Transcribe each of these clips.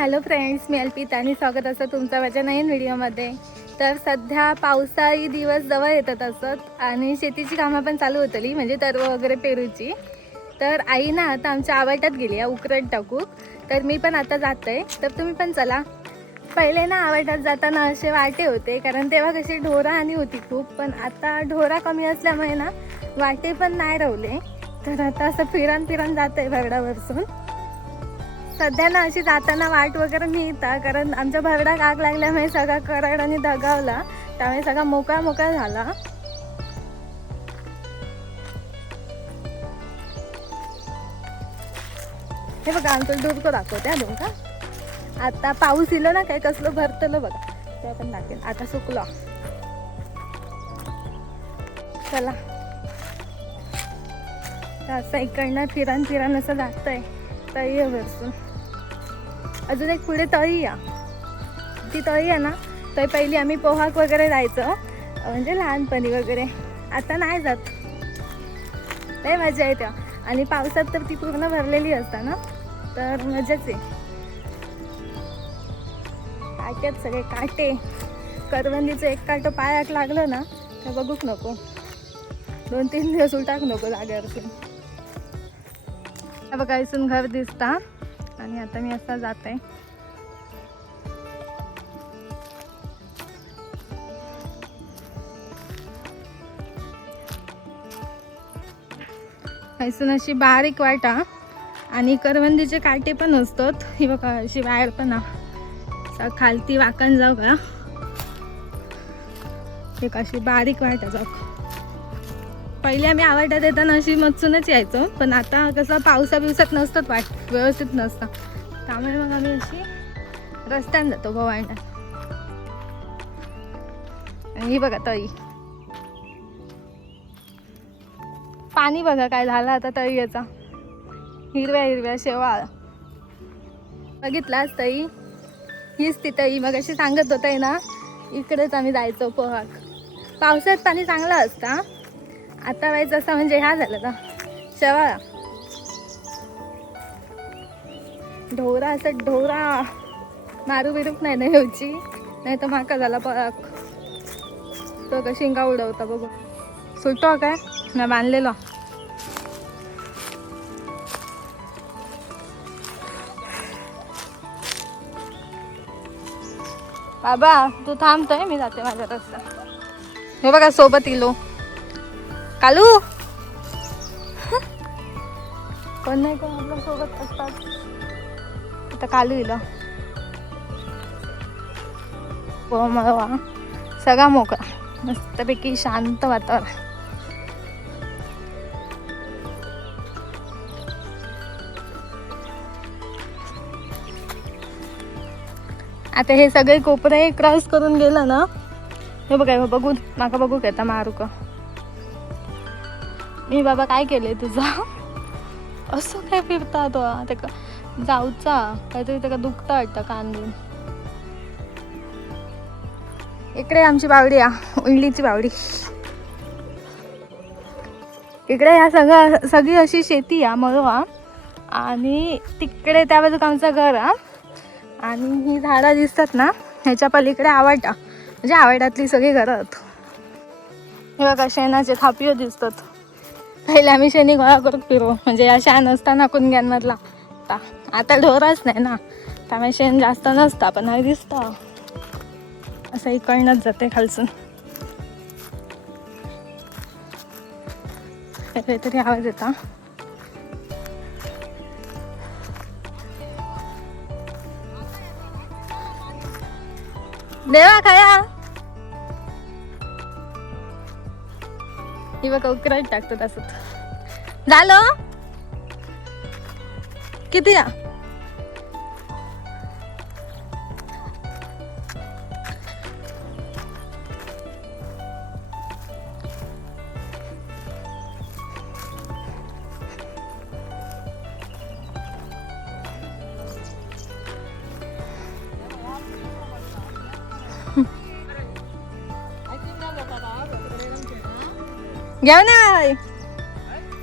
Hello friends, मी अल्पिता आणि स्वागत असतं तुमचं माझ्या नवीन व्हिडिओमध्ये. तर सध्या पावसाळी दिवस जवळ येतात असत आणि शेतीची कामं पण चालू होतली, म्हणजे तरव वगैरे पेरूची. तर आई ना आता आमच्या आवाटात गेली आहे उकरट टाकू. तर मी पण आता जाते, तर तुम्ही पण चला. पहिले ना आवाटात जाताना असे वाटे होते, कारण तेव्हा कशी ढोरा आणि होती खूप, पण आता ढोरा कमी असल्यामुळे ना वाटे पण नाही रवले. तर आता असं फिरण जाते भरडावरसून. सध्या ना अशी जाताना वाट वगैरे मिळता, कारण आमच्या भरडाक आग लागल्यामुळे सगळा करड आणि दगावला, त्यामुळे सगळा मोकळा झाला. हे बघा आमचं डुरको दाखवते तुमका. आता पाऊस इलो ना काय कसलं भरतलं बघा, ते पण दाखवेल. आता सुकलो. चला असं इकडनं फिरण असं जातंय तळी वरसून. अजून एक पुढे तळी या, ती तळी आहे ना, तर पहिली आम्ही पोहाक वगैरे जायचं, म्हणजे लहानपणी वगैरे. आता नाही जात, लय मजा येते. आणि पावसात तर ती पूर्ण भरलेली असता ना, तर मजाच आहे. काट्यात सगळे काटे, करवंदीचं एक काटं पायाक लागलं ना तर बघूच नको, 2-3 दिवस उलटाक नको जागेवरसून. बघा इथून घर दिसता आणि आता मी असा जाते. इथून अशी बारीक वाटा आणि करवंदीचे काटे पण असतात. ही बघा अशी वायर पण खालती वाकण जाऊ का, एक अशी बारीक वाटा जाऊ. पहिले आम्ही आवाटात येताना अशी मचूनच यायचो, पण आता कसं पावसा बिवसात नसतात वाट, व्यवस्थित नसतं, त्यामुळे मग आम्ही अशी रस्त्याने जातो भवांडा. आणि ही बघा तळी, पाणी बघा काय झालं आता तळीचा, हिरव्या शेवाळ. बघितलाच तळी, हीच ती तळी. मग अशी सांगत होत ना, इकडेच आम्ही जायचो पोहाक. पावसात पाणी चांगलं असतं, आता व्हायचं असं म्हणजे ह्या झालं ना शेवाळा. ढोरा असं ढोरा मारू बिरूक नाही ना ह्याची, नाही तर माका झाला पळाक. तो का शिंगा उडवता बघू. सुटो काय ना बांधलेलो. बाबा तू थांबतोय, मी जाते माझ्या रस्ता. हे बघा सोबत इलो कालू. कोण नाही कोण आपल्या सोबत असतात. आता कालू इलो मळवा, सगळा मोकळा, मस्तपैकी शांत वातावरण. आता हे सगळे कोपरे क्रॉस करून गेलं ना, हे बघा बघू माका बघू घेता मारू का मी. बाबा काय केलंय तुझा, असं काय फिरता तो ते का जाऊचा काहीतरी त्याला दुखता वाटतं कांदून. इकडे आमची बावडी उंडलीची बावडी. इकडे ह्या सगळी अशी शेती मळवा, आणि तिकडे त्या बाजूक आमचं घर आणि ही झाडं दिसतात ना, ह्याच्या पलीकडे आवाटा, म्हणजे आवाटातली सगळी घरं आहेत. हे बघा शेणाचे थापियो दिसतात. पहिले आम्ही शेणी गोळा करून फिरू, म्हणजे या शेण असताना कुणग्यांमधला. आता ढोराच नाही ना, त्यामुळे शेण जास्त नसता, पण नाही दिसतं असं इकडनंच जाते खालसून. काहीतरी आवाज येता. देवा खाया ही बघा उकरात टाकतात असत. झालं किती या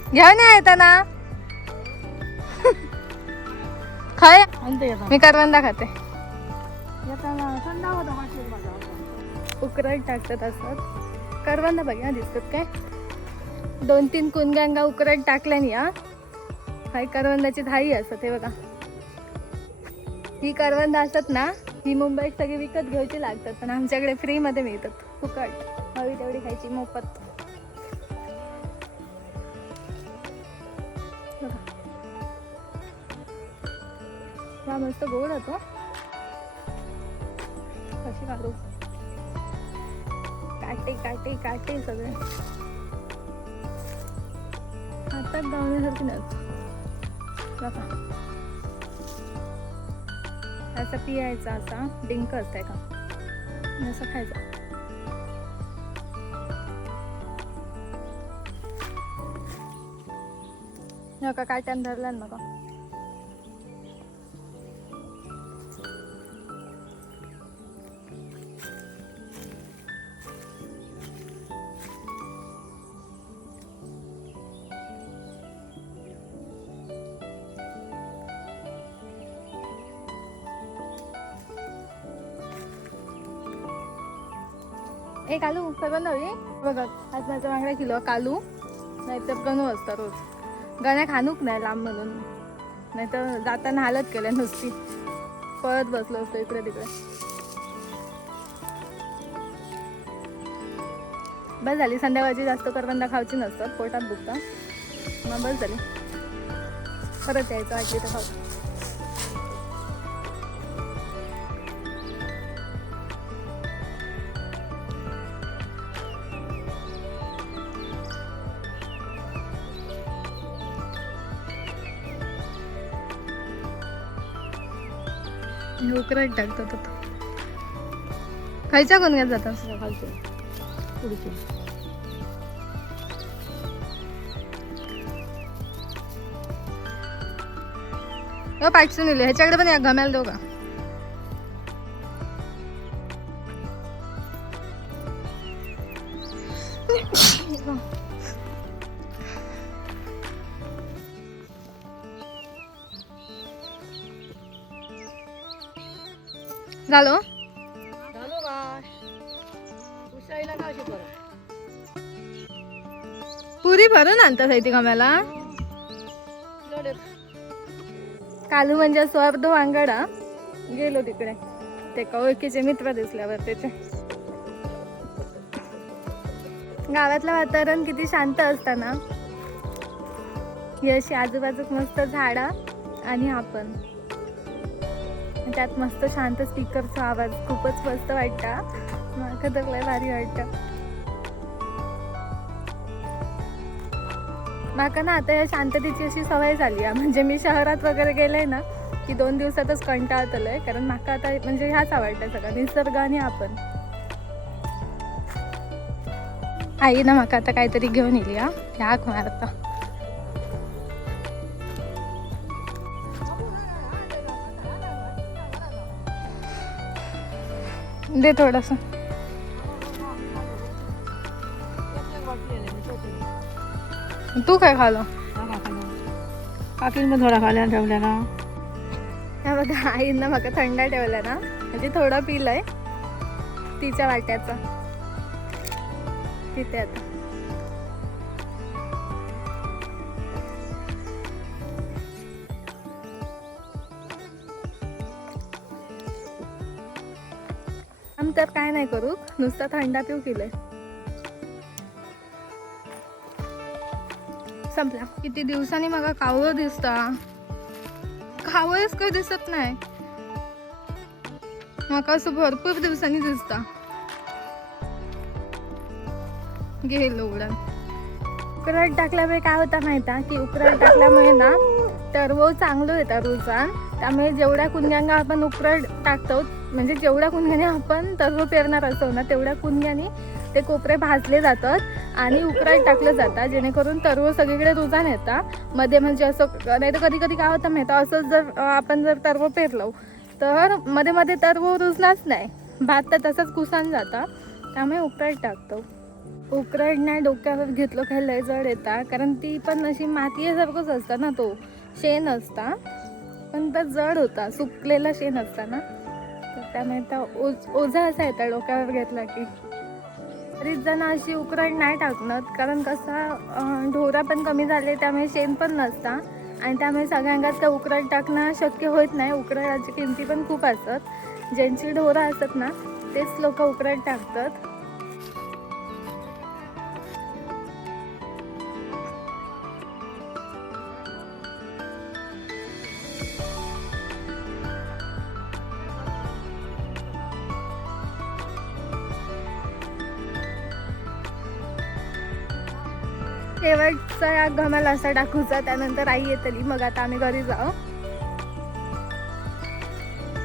घेऊन येता ना. खय मी करवंदा खाते. उकरट टाकतात असत. करवंदा बघा दिसतात काय 2-3 कुंग्यांगा उकरट टाकल्याने या काही करवंदाची धाई असत. हे बघा ही करवंदा असतात ना ही मुंबईत सगळी विकत घ्यायची लागतात पण आमच्याकडे फ्री मध्ये मिळतात. फुकट हवी तेवढी खायची मोफत. हा मस्त गोड होतो. कशी काढू काटे काटे काटे सगळे हातात गावण्यासारखी नसतं. असा पियायचा असा डिंक असतंय का असं खायचा. नका काट्यान धरला ना मग ए कालू सगळं नवी बघा आज माझ्या मागण्या किलो कालू नाहीतर गणू असतं रोज. गण्या खाणूक नाही लांब म्हणून नाहीतर जाताना हालत केल्या नुसती पळत बसलो असतो इकडे तिकडे. बस झाली संध्याकाळची जास्त करवंदा खायची नसतात पोटात दुखतं मग बस झाली परत यायचं आजी तर खाऊ. उकरट टाकतात आता खायच्या कोण घेत जातात खालचे पुढचे. पाठसून नेले ह्याच्याकडे पण या घम्याला देऊ का. झालो पुरी भरून आणतात इथे गम्याला. कालू म्हणजे स्वर्ध वांगडा गेलो तिकडे ते ओळखीचे मित्र दिसल्यावर त्याचे. गावातलं वातावरण किती शांत असतं ना. ही अशी आजूबाजूक मस्त झाडा आणि आपण त्यात मस्त शांत स्पीकरचा आवाज खूपच मस्त वाटता. मला तर लय भारी वाटतं. माका ना आता या शांततेची अशी सवय झाली आहे. म्हणजे मी शहरात वगैरे गेले ना की 2 दिवसातच कंटाळत आलंय कारण माका आता म्हणजे ह्याच आवडतं सगळं निसर्ग आणि आपण. आई ना माका आता काहीतरी घेऊन येईल ह्या मारता दे थोडस. तू काय खालो काकीन पण थोडा खाल्या ठेवल्या ना. ह्या बघा आईनं मका थंडा ठेवला ना म्हणजे थोडा पिलाय तिच्या वाट्याचा तिथे आता. आम तर काय नाही करू नुसता थंडा पिऊ केलंय. संपला. किती दिवसांनी मग कावळं दिसता. कावळच काही दिसत नाही मग असं भरपूर दिवसांनी दिसता. गेलो उडण. उकरट टाकल्यामुळे काय होता माहिती की उकरट टाकल्यामुळे ना टरवो चांगलं येतात रुजान. त्यामुळे जेवढ्या कुंड्यांना आपण उकरट टाकतो म्हणजे जेवढ्या कुंड्याने आपण टरवो पेरणार असतो ना तेवढ्या कुंड्याने ते कोपरे भाजले जातात आणि उकरट टाकलं जातात जेणेकरून टरवो सगळीकडे रुजान येतात मध्ये. म्हणजे असं नाही तर कधी कधी काय होतं माहिती असं जर आपण जर टरवो पेरलो तर मध्ये मध्ये टरवो रुजणारच नाही भात तर तसंच कुसान जाता. त्यामुळे उकरट टाकतो. उकरट नाही डोक्यावर घेतलं काय लय जड येतात कारण ती पण अशी मातीसारखंच असतं ना तो शेण असता. पण पण तो जड होता, सुकलेला शेण असता ना, तर त्यामुळे त्या ओझा असा येतात डोक्यावर घेतला की. बरीच जण अशी उकरड नाही टाकणत, कारण कसा ढोरा पण कमी झाले त्यामुळे शेण पण नसता आणि त्यामुळे सगळ्यांगाच का उकरड टाकणं शक्य होत नाही. उकरडाची किमती पण खूप असतात. ज्यांची ढोरं असतात ना तेच लोक उकरड टाकतात. शेवटचा या घमाला असा टाकूचा, त्यानंतर आई येतली. मग आता आम्ही घरी जाऊ.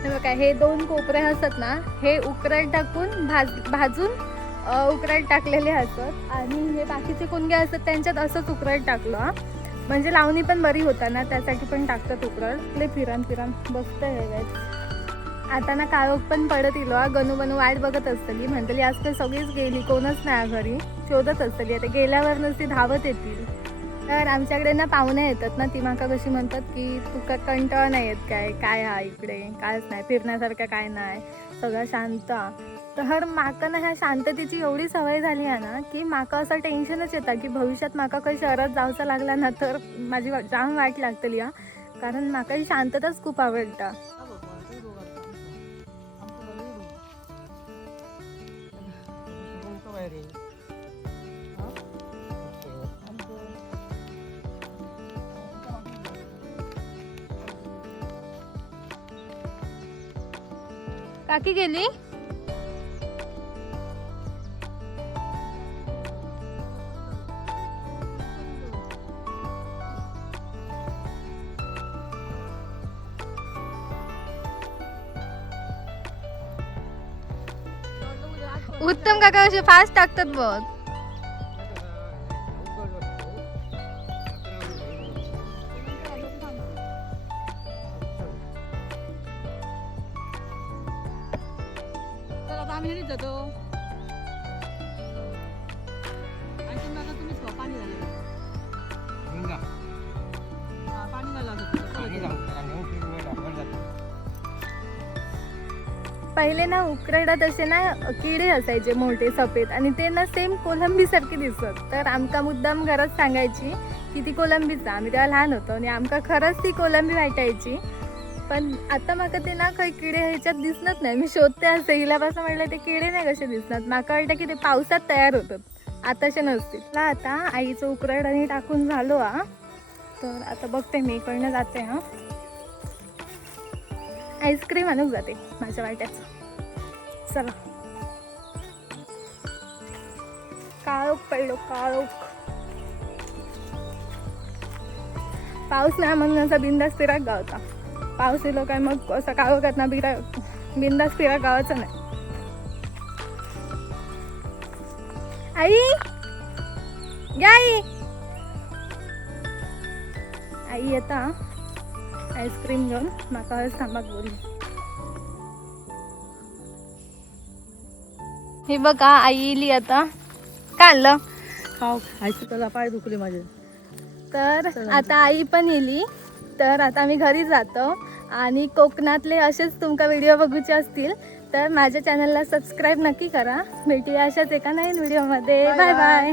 हे बघा, हे 2 कोपरे असतात ना, हे उकरड टाकून भाजून उकरड टाकलेले असतात आणि हे बाकीचे कुणगे असतात त्यांच्यात असंच उकरड टाकलं. म्हणजे लावणी पण बरी होता ना, त्यासाठी पण टाकतात उकरड. आपले फिरान बघतंय वेगळ्याच. आता ना काळोख पण पडत इलो. गणू वाट बघत असतली, म्हणतली आज तर सगळीच गेली, कोणच नाही घरी, शोधत असतली. आता गेल्यावर नुसती धावत येतील. तर आमच्याकडे ना पाहुणे येतात ना, ती माका कशी म्हणतात की तुका कंटाळा नाही येत काय हा इकडे, कायच नाही फिरण्यासारखं, काय नाही, सगळं शांत. तर माका ना ह्या शांततेची एवढी सवय झाली आहे ना की माका असं टेन्शनच येतं की भविष्यात माका काही शहरात जायचं लागला ना तर माझी जाम वाट लागतली हा, कारण माका ही शांतताच खूप आवडतं. काकी गेली. उत्तम काका असे फास्ट टाकतात बघ. पहिले ना उकरडात असे ना किडे असायचे मोठे सफेद आणि ते ना सेम कोलंबी सारखे दिसत. तर आमका मुद्दाम घरात सांगायची की ती कोलंबीचा. आम्ही तेव्हा लहान होतो आणि आमका खरंच ती कोलंबी वाटायची. पण आता माका ते ना काही किडे ह्याच्यात दिसत नाही. मी शोधते असं हिलापासून म्हटलं ते किडे नाही कसे दिसतात. माका वाटतं की ते पावसात तयार होतात, आताचे नसतील. आता आईचं उकरड आणि टाकून झालो हा. तर आता बघते मी इकडनं जाते. हा आईस्क्रीम आणून जाते माझ्या वाट्याचं. चला. काळोख पडलो, काळोख. पाऊस नाही म्हणून असा बिंदास फिराक गावता. पाऊस येलो काय मग असं काळोखात ना बिंदास फिराक गावाचं नाही. आई घ्या आई येता आईस्क्रीम घेऊन. माका थांबाक बोलली. हे बघा आई येली आता. काय आणलं? खाऊ खायची त्याला पाय दुखले माझे. तर आता आई पण येली. तर आता आम्ही घरी जातो आणि कोकणातले असेच तुमका व्हिडिओ बघूचे असतील तर माझ्या चॅनलला सबस्क्राईब नक्की करा. भेटूया अशाच एका नवीन व्हिडिओमध्ये. Bye bye.